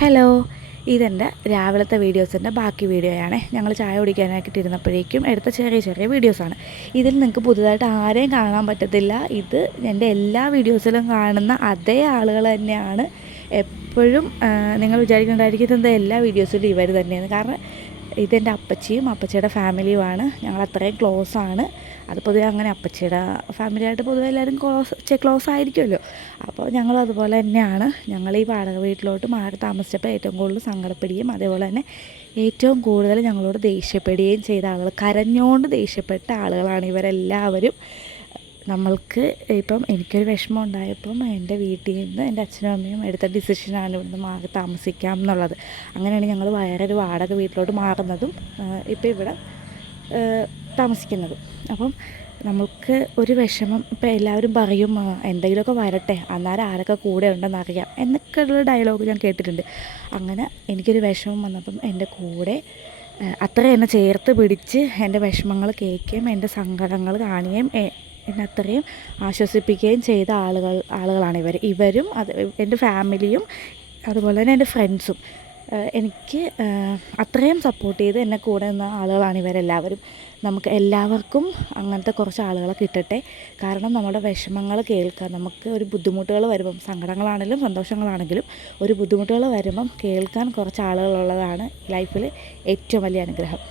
Hello, ഇതെൻ്റെ രാവിലത്തെ വീഡിയോസിൻ്റെ ബാക്കി വീഡിയോയാണ്. ഞങ്ങൾ ചായ കുടിക്കാനായിട്ട് ഇരുന്നപ്പോഴേക്കും എടുത്ത ചെറിയ ചെറിയ വീഡിയോസാണ്. ഇതിൽ നിങ്ങൾക്ക് പുതുതായിട്ട് ആരെയും കാണാൻ പറ്റത്തില്ല. ഇത് എൻ്റെ എല്ലാ വീഡിയോസിലും കാണുന്ന അതേ ആളുകൾ തന്നെയാണ്. എപ്പോഴും നിങ്ങൾ വിചാരിക്കുന്നുണ്ടായിരിക്കും ഇതെന്താ എല്ലാ വീഡിയോസിലും ഇവർ തന്നെയാണ്. കാരണം ഇതെൻ്റെ അപ്പച്ചിയും അപ്പച്ചിയുടെ ഫാമിലിയുമാണ്. ഞങ്ങൾ അത്രയും ക്ലോസാണ്. അത് പൊതുവെ അങ്ങനെ അപ്പച്ചിയുടെ ഫാമിലിയായിട്ട് പൊതുവെ എല്ലാവരും ക്ലോസ് ആയിരിക്കുമല്ലോ. അപ്പോൾ ഞങ്ങളും അതുപോലെ തന്നെയാണ്. ഞങ്ങൾ ഈ വാടക വീട്ടിലോട്ട് മാറി താമസിച്ചപ്പോൾ ഏറ്റവും കൂടുതൽ സങ്കടപ്പെടുകയും അതേപോലെ തന്നെ ഏറ്റവും കൂടുതൽ ഞങ്ങളോട് ദേഷ്യപ്പെടുകയും ചെയ്ത ആളുകൾ, കരഞ്ഞുകൊണ്ട് ദേഷ്യപ്പെട്ട ആളുകളാണ് ഇവരെല്ലാവരും. നമ്മൾക്ക് ഇപ്പം എനിക്കൊരു വിഷമം ഉണ്ടായപ്പം എൻ്റെ വീട്ടിൽ നിന്ന് എൻ്റെ അച്ഛനും അമ്മയും എടുത്ത ഡിസിഷനാണ് ഇവിടുന്ന് മാറി താമസിക്കാം എന്നുള്ളത്. അങ്ങനെയാണ് ഞങ്ങൾ വേറൊരു വാടക വീട്ടിലോട്ട് മാറുന്നതും ഇപ്പോൾ ഇവിടെ താമസിക്കുന്നതും. അപ്പം നമുക്ക് ഒരു വിഷമം ഇപ്പോൾ എല്ലാവരും പറയും എന്തെങ്കിലുമൊക്കെ വരട്ടെ, അന്നേരം ആരൊക്കെ കൂടെ ഉണ്ടെന്നറിയാം എന്നൊക്കെയുള്ള ഡയലോഗ് ഞാൻ കേട്ടിട്ടുണ്ട്. അങ്ങനെ എനിക്കൊരു വിഷമം വന്നപ്പം എൻ്റെ കൂടെ അത്ര എന്നെ ചേർത്ത് പിടിച്ച് എൻ്റെ വിഷമങ്ങൾ കേൾക്കുകയും എൻ്റെ സങ്കടങ്ങൾ കാണുകയും എന്നെ അത്രയും ആശ്വസിപ്പിക്കുകയും ചെയ്ത ആളുകളാണ് ഇവരും അത് എൻ്റെ ഫാമിലിയും അതുപോലെ തന്നെ എൻ്റെ ഫ്രണ്ട്സും. എനിക്ക് അത്രയും സപ്പോർട്ട് ചെയ്ത് എന്നെ കൂടെ നിന്ന ആളുകളാണ് ഇവരെല്ലാവരും. നമുക്ക് എല്ലാവർക്കും അങ്ങനത്തെ കുറച്ച് ആളുകളെ കിട്ടട്ടെ. കാരണം നമ്മുടെ വിഷമങ്ങൾ കേൾക്കാൻ, നമുക്ക് ഒരു ബുദ്ധിമുട്ടുകൾ വരുമ്പം, സങ്കടങ്ങളാണെങ്കിലും സന്തോഷങ്ങളാണെങ്കിലും ഒരു ബുദ്ധിമുട്ടുകൾ വരുമ്പം കേൾക്കാൻ കുറച്ച് ആളുകളുള്ളതാണ് ലൈഫിൽ ഏറ്റവും വലിയ അനുഗ്രഹം.